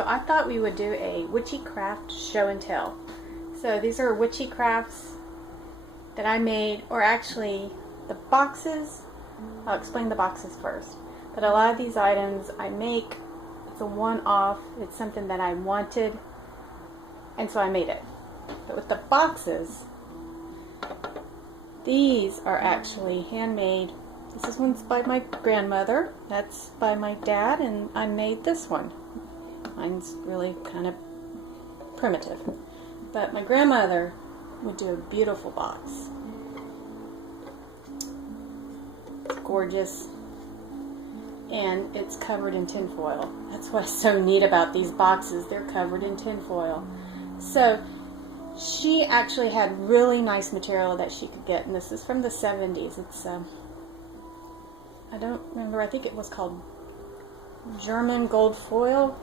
So I thought we would do a Witchy craft show and tell. So these are Witchy crafts that I made, or actually the boxes. I'll explain the boxes first. But a lot of these items I make, it's a one-off, it's something that I wanted, and so I made it. But with the boxes, these are actually handmade. This one's by my grandmother, that's by my dad, and I made this one. Mine's really kind of primitive. But my grandmother would do a beautiful box. It's gorgeous. And it's covered in tin foil. That's what's so neat about these boxes. They're covered in tin foil. So she actually had really nice material that she could get, and this is from the 70s. It's I don't remember, I think it was called German gold foil.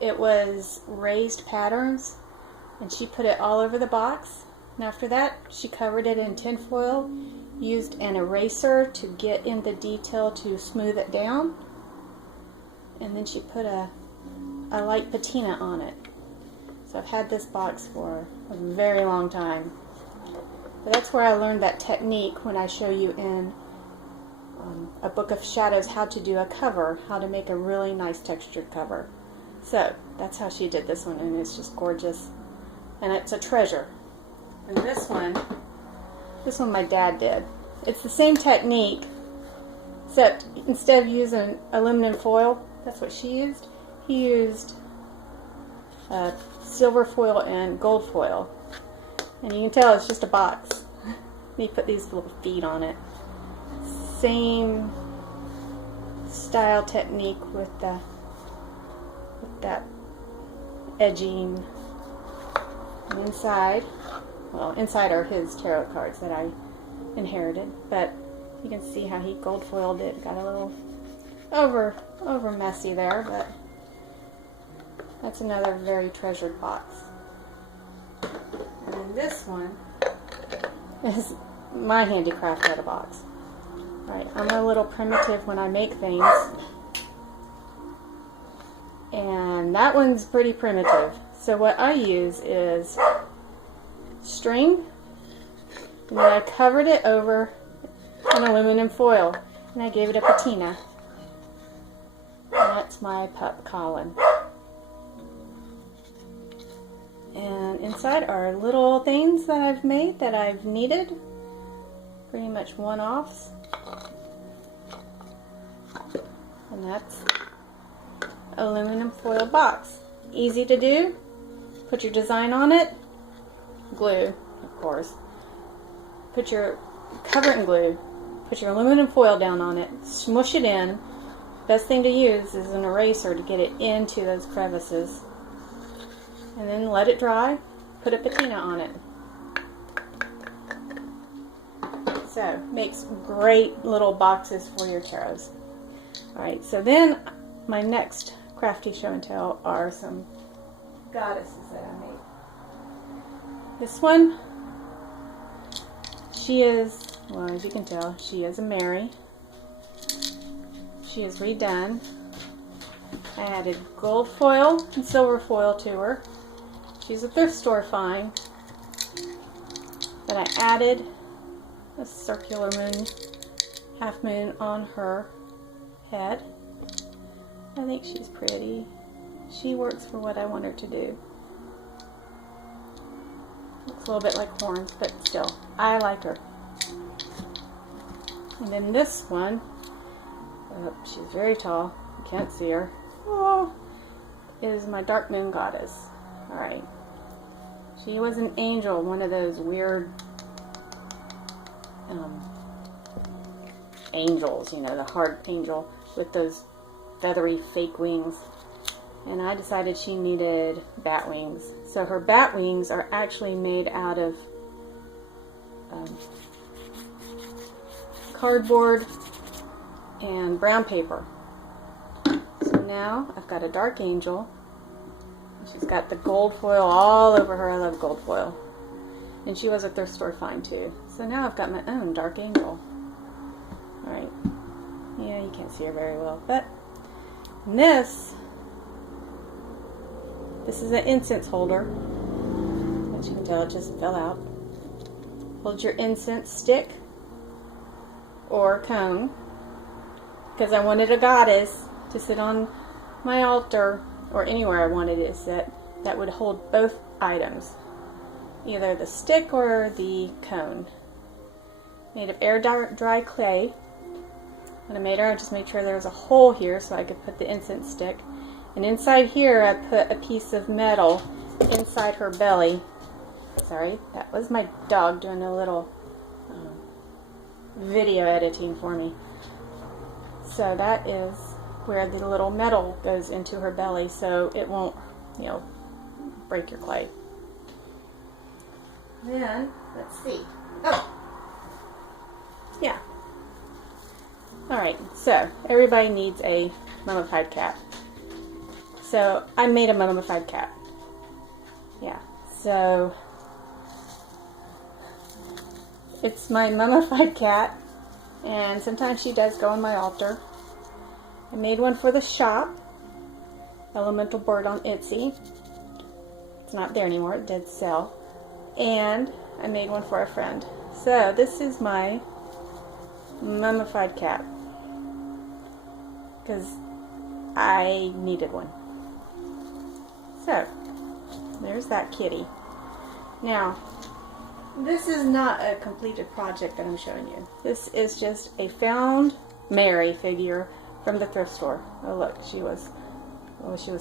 It was raised patterns, and she put it all over the box. And after that, she covered it in tin foil, used an eraser to get in the detail to smooth it down, and then she put a light patina on it. So I've had this box for a very long time. But that's where I learned that technique when I show you in a book of shadows how to do a cover, how to make a really nice textured cover. So that's how she did this one, and it's just gorgeous, and it's a treasure. And this one my dad did. It's the same technique, except instead of using aluminum foil, that's what she used, he used silver foil and gold foil. And you can tell it's just a box. He put these little feet on it. Same style technique with that edging. And inside are his tarot cards that I inherited, but you can see how he gold foiled it. Got a little over messy there, but that's another very treasured box. And then this one is my handicraft out of box. Right, I'm a little primitive when I make things, and that one's pretty primitive. So what I use is string, and then I covered it over in aluminum foil, and I gave it a patina. And that's my pup Colin. And inside are little things that I've made that I've needed, pretty much one-offs. And that's aluminum foil box. Easy to do. Put your design on it. Glue, of course. Cover it in glue. Put your aluminum foil down on it. Smush it in. Best thing to use is an eraser to get it into those crevices. And then let it dry. Put a patina on it. So, makes great little boxes for your tarots. Alright, so then my next crafty show and tell are some goddesses that I made. This one, she is, well, as you can tell, she is a Mary. She is redone. I added gold foil and silver foil to her. She's a thrift store find. Then I added a circular moon, half moon on her head. I think she's pretty. She works for what I want her to do. Looks a little bit like horns, but still, I like her. And then this one, she's very tall, you can't see her, is my dark moon goddess. Alright. She was an angel, one of those weird angels, you know, the hard angel with those feathery fake wings. And I decided she needed bat wings. So her bat wings are actually made out of cardboard and brown paper. So now I've got a dark angel. She's got the gold foil all over her. I love gold foil. And she was a thrift store find too. So now I've got my own dark angel. Alright. Yeah, you can't see her very well. But this This is an incense holder. As you can tell, it just fell out. Hold your incense stick or cone, because I wanted a goddess to sit on my altar, or anywhere I wanted it to sit, that would hold both items, either the stick or the cone. Made of air dry clay. When I made her, I just made sure there was a hole here so I could put the incense stick. And inside here, I put a piece of metal inside her belly. Sorry, that was my dog doing a little video editing for me. So that is where the little metal goes into her belly, so it won't, you know, break your clay. Then, let's see. Oh! Yeah. Alright, so everybody needs a mummified cat. So I made a mummified cat. Yeah, so it's my mummified cat, and sometimes she does go on my altar. I made one for the shop, Elemental Bird on Etsy. It's not there anymore, it did sell. And I made one for a friend. So this is my mummified cat, because I needed one. So there's that kitty. Now, this is not a completed project that I'm showing you. This is just a found Mary figure from the thrift store. Oh look, she was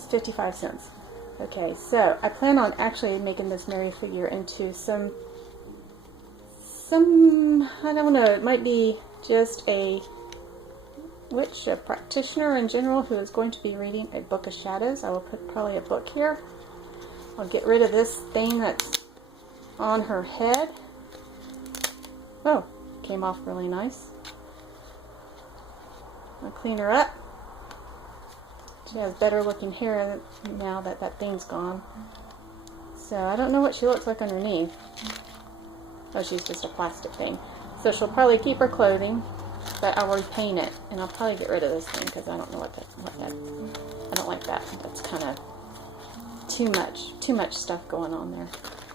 55 cents. Okay, so I plan on actually making this Mary figure into some I don't know, it might be just a witch, a practitioner in general who is going to be reading a book of shadows. I will put probably a book here. I'll get rid of this thing that's on her head. Oh, came off really nice. I'll clean her up. She has better looking hair now that that thing's gone. So I don't know what she looks like underneath. Oh, she's just a plastic thing. So she'll probably keep her clothing, but I'll repaint it, and I'll probably get rid of this thing because I don't know what that. I don't like that. That's kind of too much stuff going on there.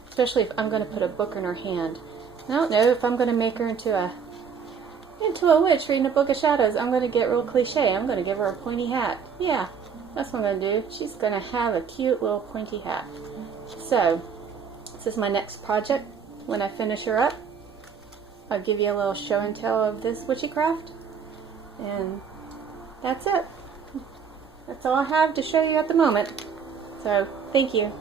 Especially if I'm going to put a book in her hand. I don't know if I'm going to make her into a witch reading a book of shadows. I'm going to get real cliche. I'm going to give her a pointy hat. Yeah, that's what I'm going to do. She's going to have a cute little pointy hat. So, this is my next project. When I finish her up, I'll give you a little show and tell of this witchy craft. And that's it. That's all I have to show you at the moment. So, thank you.